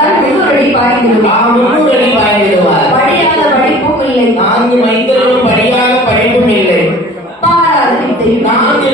முன்னூறு அடி பாய்ந்திடுவார் ஆ, அடி பாய்ந்திடுவார் படியாத படிப்பும் இல்லை. நான்கு மைந்தர்களும் படிப்பும் இல்லை. பாராத வித்தையும். நான்கு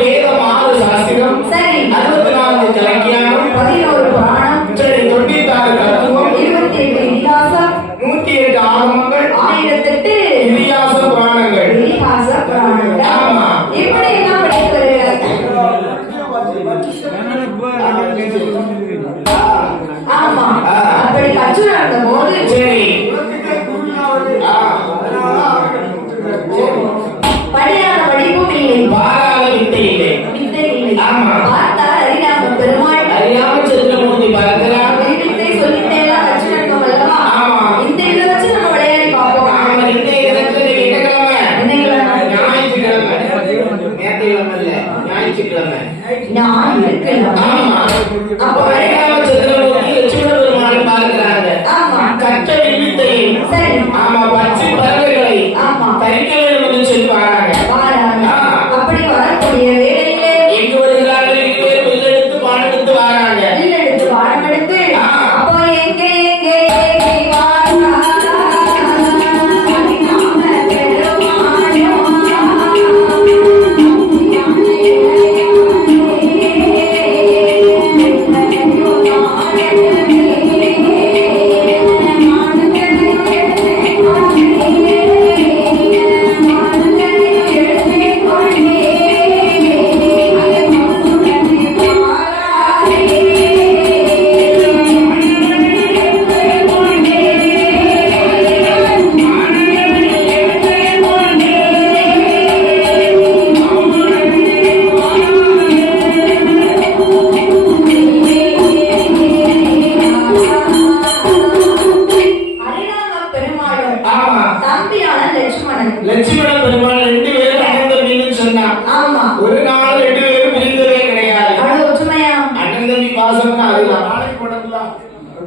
லட்சுமணன் லட்சுமண பெருமாள் ரெண்டு பேரும் அண்ணன் தம்பின்னு சொன்னா ஆமா. ஒரு நாள் ரெண்டு பேரும் பிரிந்ததே கிடையாது. ஒற்றுமையா? அண்ணன் தம்பி பாசம்னா அதுதான்.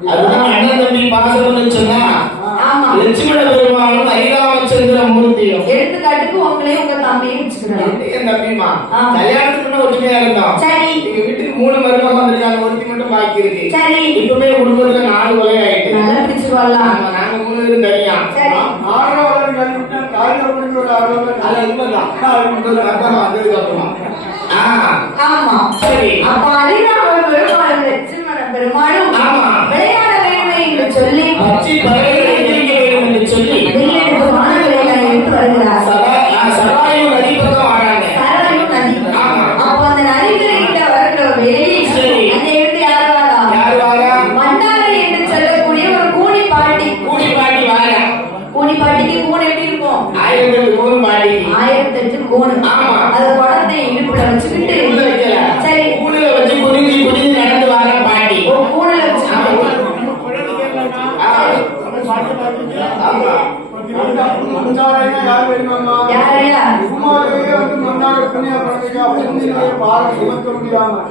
அதுதான் அண்ணன் தம்பி பாசம்னு சொன்னா ஆமா. லட்சுமண பெருமாளும் ஐராமச்சந்திர மூர்த்தியும். எடுத்துக்காட்டுக்கு உங்களே உங்க தம்பியும் என் தம்பிமா ஆ. கல்யாணத்துக்கு முன்ன ஒற்றுமையா இருந்தோம். சரி. எங்க வீட்டுக்கு மூணு மருமகம் வந்திருக்காங்க ஒருத்தி மட்டும் பாக்கி இருக்கு. சரி. இப்பவுமே குடும்பத்துல நாலு கொலை ஆயிட்டு. நல்லா பிடிச்சு வரலாம் நாங்க மூணு பேரும் தனியா. சரி அது உண்மைதான் அதான் வந்ததுக்கு அப்புறமா ஆ, ஆமா சரி அப்ப ஹரிநாம பெருமாளும் ஆமா. அது குடத்தை இடுப்புல வச்சுக்கிட்டு வச்சு நடந்து வாரா பாட்டி.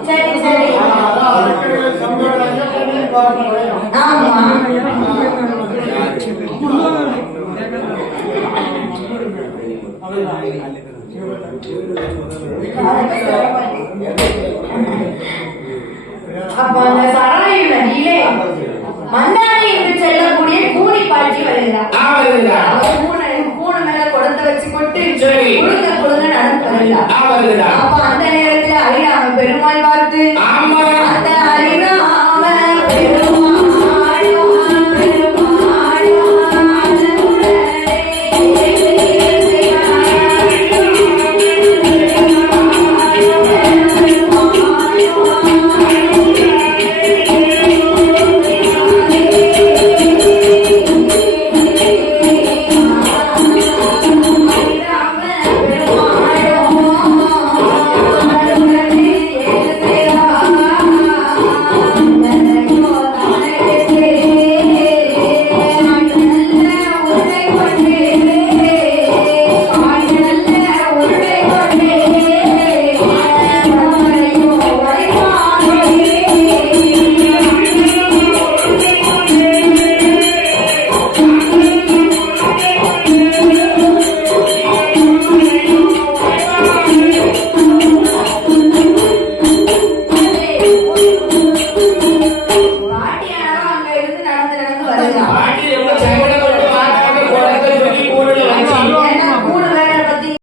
சரி சரி. ஆமா. அப்ப அந்த சராயு நதியிலே மந்தாரி என்று சொல்லக்கூடிய கூனி பாட்டி வருகிறார். அவர் கூணு கூணு மேல குடத்தை வச்சு கொண்டு. குடுங்க குடுங்க நடந்து வருகிறார்